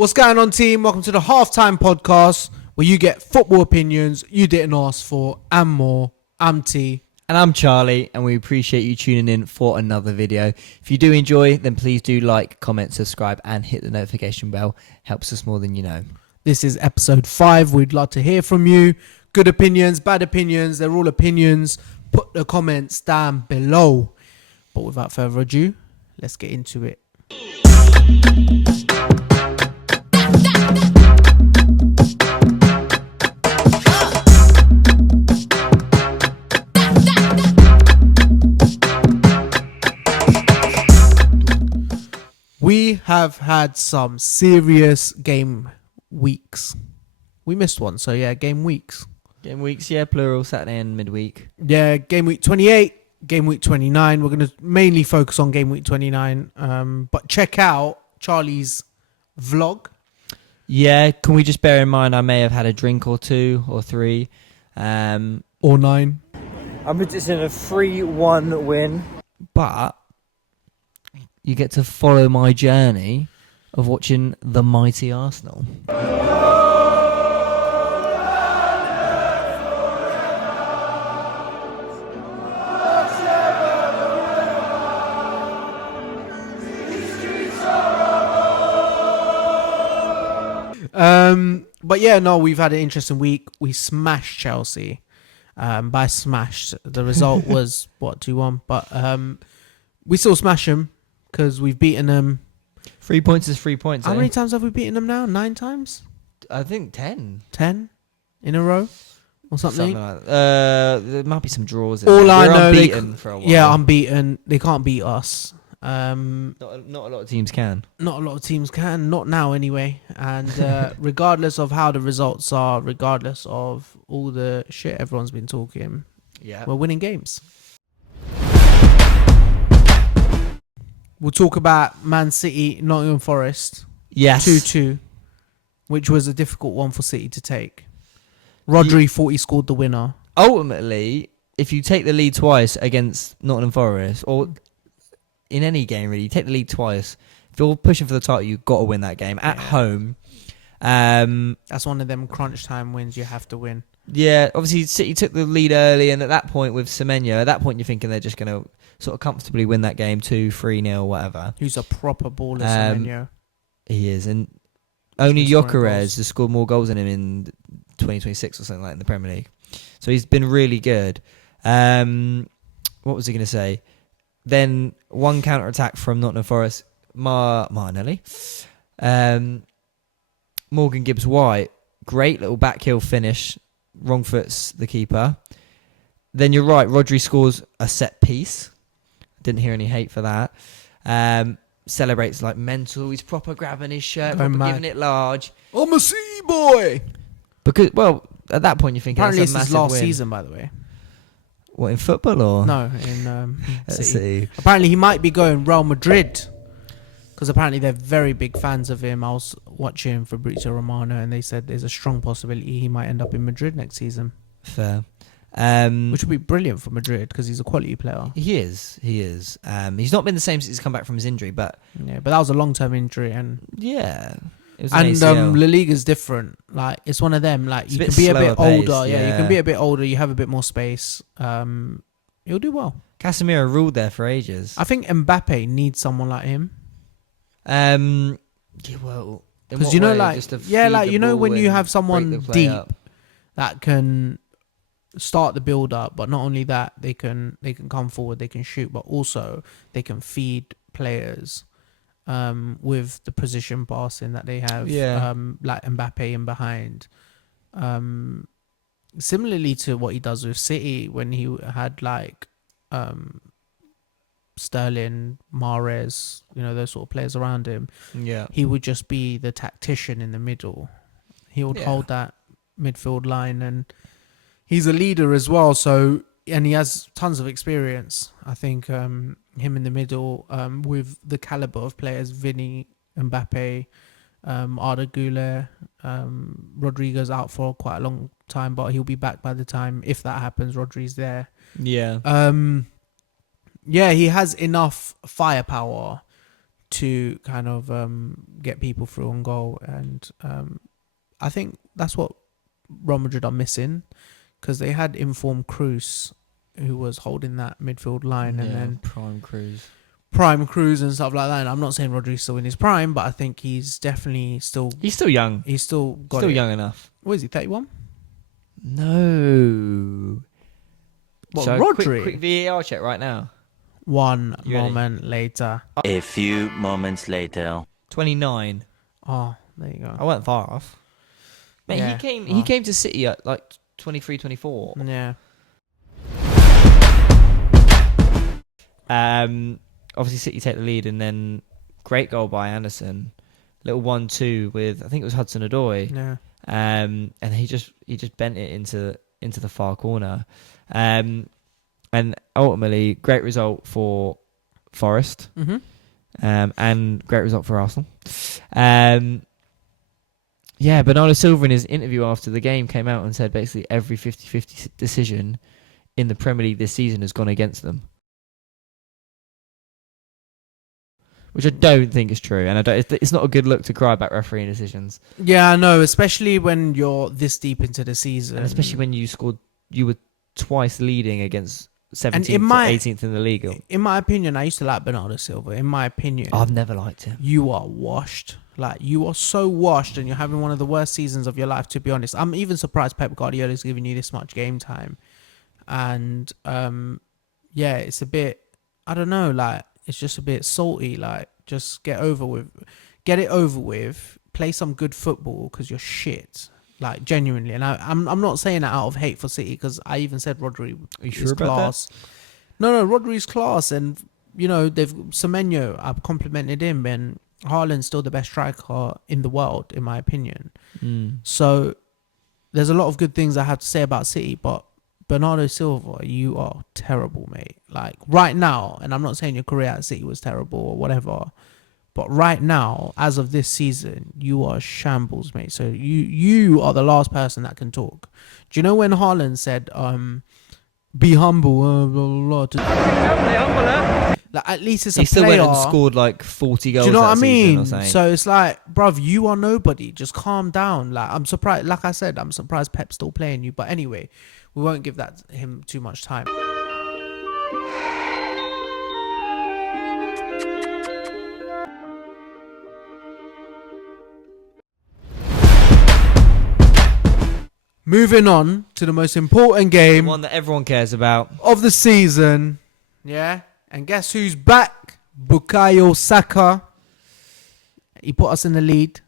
What's going on, team? Welcome to the Halftime Podcast, where you get football opinions you didn't ask for and more. I'm T. And I'm Charlie, and we appreciate you tuning in for another video. If you do enjoy, then please do like, comment, subscribe, and hit the notification bell. Helps us more than you know. This is episode 5. We'd love to hear from you. Good opinions, bad opinions, they're all opinions. Put the comments down below. But without further ado, let's get into it. We have had some serious game weeks. We missed one, so yeah, game weeks. Game weeks, yeah, plural, Saturday and midweek. Yeah, game week 28, game week 29. We're going to mainly focus on game week 29. But check out Charlie's vlog. Yeah, can we just bear in mind I may have had a drink or two or three. Or 9. I'm just in a 3-1 win. But you get to follow my journey of watching the mighty Arsenal. But yeah, no, we've had an interesting week. We smashed Chelsea. By smashed, the result was, 2-1? But we still smash them because we've beaten them. 3 points is 3 points. How many times have we beaten them now? 9 times? I think 10. 10 in a row? Or something? Like that. There might be some draws. All I know, unbeaten for a while. Yeah, unbeaten. They can't beat us. Not a lot of teams can. Not a lot of teams can. Not now, anyway. And regardless of how the results are, regardless of all the shit everyone's been talking, we're winning games. We'll talk about Man City, Nottingham Forest. Yes. 2-2, which was a difficult one for City to take. Rodri thought he scored the winner. Ultimately, if you take the lead twice against Nottingham Forest, or in any game really, you take the lead twice, if you're pushing for the title, you've got to win that game at home. That's one of them crunch time wins you have to win. Yeah, obviously City took the lead early, and at that point with Semenyo, at that point you're thinking they're just going to sort of comfortably win that game 2-3-0, whatever. Who's a proper baller, Semenyo. He is, and only Gyökeres has scored more goals than him in 2026 or something like that in the Premier League. So he's been really good. What was he going to say? Then one counter-attack from Nottingham Forest, Martinelli. Morgan Gibbs-White, great little back heel finish. Wrong foot's the keeper. Then you're right, Rodri scores a set piece. Didn't hear any hate for that. Celebrates like mental. He's proper grabbing his shirt, proper giving it large. I'm a sea boy. Because, well, at that point you're thinking apparently it's a it's his massive last win. season, by the way. What, in football or? No, in Let's City. see. Apparently he might be going Real Madrid. Because apparently they're very big fans of him. I was watching Fabrizio Romano and they said there's a strong possibility he might end up in Madrid next season. Fair. Which would be brilliant for Madrid because he's a quality player. He is. He's not been the same since he's come back from his injury, but... Yeah, but that was a long-term injury. Yeah. It was and ACL. La Liga's different. Like, it's one of them. Like, you It's can be a bit slower paced, older. Yeah, you yeah. can be a bit older. You have a bit more space. You'll do well. Casemiro ruled there for ages. I think Mbappe needs someone like him. Yeah, well... Because, you know, like... Yeah, like, you know when you have someone deep that can start the build-up, but not only that, they can come forward, they can shoot, but also they can feed players with the position passing that they have, like Mbappe in behind. Similarly to what he does with City when he had like Sterling, Mahrez, you know, those sort of players around him. Yeah, he would just be the tactician in the middle. He would hold that midfield line, and he's a leader as well. So, and he has tons of experience. I think him in the middle with the caliber of players, Vinny, Mbappe, Arda Güler, Rodrigo's out for quite a long time, but he'll be back by the time, if that happens, Rodri's there. Yeah. Yeah, he has enough firepower to kind of get people through on goal. And I think that's what Real Madrid are missing, because they had informed Cruz, who was holding that midfield line, and then prime Cruz and stuff like that. And I'm not saying Rodri's still in his prime, but I think he's definitely still... He's still young. He's still got Still it. young enough. What is he, 31? No. What, So Rodri? quick VAR check right now. One You ready? moment later. A few moments later. 29. Oh, there you go. I wasn't far off. Mate, Yeah, he came to City at like 23, 24. Yeah. Obviously City take the lead, and then great goal by Anderson. Little 1-2 with, I think it was Hudson-Odoi. Yeah. And he just bent it into the far corner. And ultimately, great result for Forest. Mm-hmm. And great result for Arsenal. Bernardo Silva in his interview after the game came out and said basically every 50-50 decision in the Premier League this season has gone against them. Which I don't think is true, and it's not a good look to cry about refereeing decisions. Yeah, I know, especially when you're this deep into the season. And especially when you were twice leading against 17th or 18th in the league. In my opinion, I used to like Bernardo Silva. In my opinion, I've never liked him. You are washed. Like, you are so washed, and you're having one of the worst seasons of your life, to be honest. I'm even surprised Pep Guardiola is giving you this much game time. And, it's a bit, I don't know, like, it's just a bit salty. Like, just get it over with, play some good football, because you're shit. Like, genuinely. And I'm not saying that out of hate for City, because I even said Rodri is class. No, Rodri's class. And, they've Semenyo, I've complimented him, and Haaland's still the best striker in the world, in my opinion. So there's a lot of good things I have to say about City, but Bernardo Silva, you are terrible, mate. Like, right now, and I'm not saying your career at City was terrible or whatever, but right now, as of this season, you are shambles, mate. So you are the last person that can talk. Do you know when Haaland said, be humble, blah, blah, blah, like, at least it's a player. He still went and scored like 40 goals. Do you know what I mean? Season, so it's like, bruv, you are nobody. Just calm down. Like, I'm surprised. Like I said, I'm surprised Pep's still playing you. But anyway, we won't give him too much time. Moving on to the most important game, the one that everyone cares about of the season. Yeah. And guess who's back? Bukayo Saka. He put us in the lead.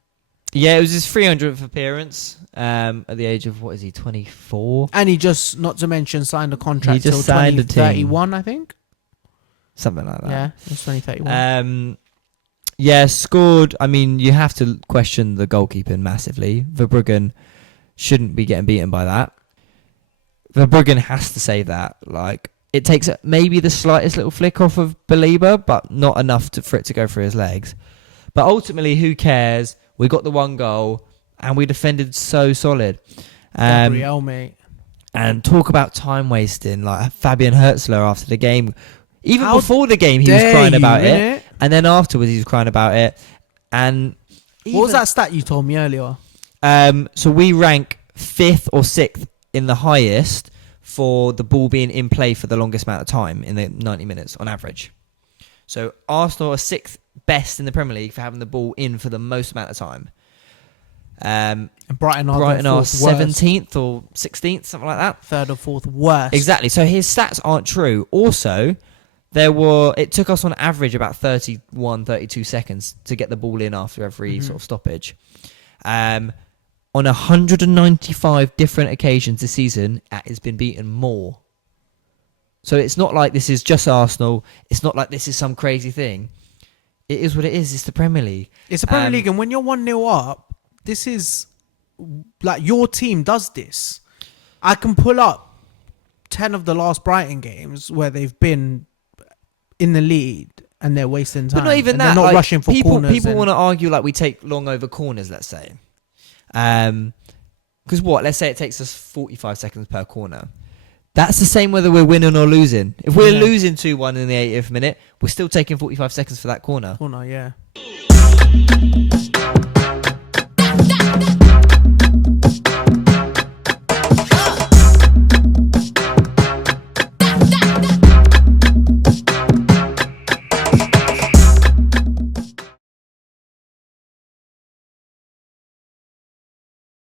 Yeah, it was his 300th appearance at the age of, 24? And he just, not to mention, signed a contract till signed 2031, I think. Something like that. Yeah, it's 2031. Scored. I mean, you have to question the goalkeeping massively. Verbruggen shouldn't be getting beaten by that. Verbruggen has to save that. Like, it takes maybe the slightest little flick off of Belieber, but not enough for it to go through his legs. But ultimately, who cares? We got the one goal, and we defended so solid. Gabriel, mate. And talk about time wasting, like Fabian Hertzler after the game. Even before the game, he was crying about it. And then afterwards, he was crying about it. And what was that stat you told me earlier? So we rank 5th or 6th in the highest for the ball being in play for the longest amount of time in the 90 minutes on average. So Arsenal are 6th best in the Premier League for having the ball in for the most amount of time. And Brighton are 17th or 16th, something like that. 3rd or 4th worst. Exactly. So his stats aren't true. Also, it took us on average about 31, 32 seconds to get the ball in after every sort of stoppage. On 195 different occasions this season, it has been beaten more. So it's not like this is just Arsenal. It's not like this is some crazy thing. It is what it is. It's the Premier League. It's the Premier League, and when you're 1-0 up, this is like your team does this. I can pull up 10 of the last Brighton games where they've been in the lead and they're wasting time. But not even and that. They're not like, rushing for corners. People want to argue like we take long over corners, let's say. Because let's say it takes us 45 seconds per corner. That's the same whether we're winning or losing. If we're Yeah. losing 2-1 in the 80th minute, we're still taking 45 seconds for that corner. Corner, yeah.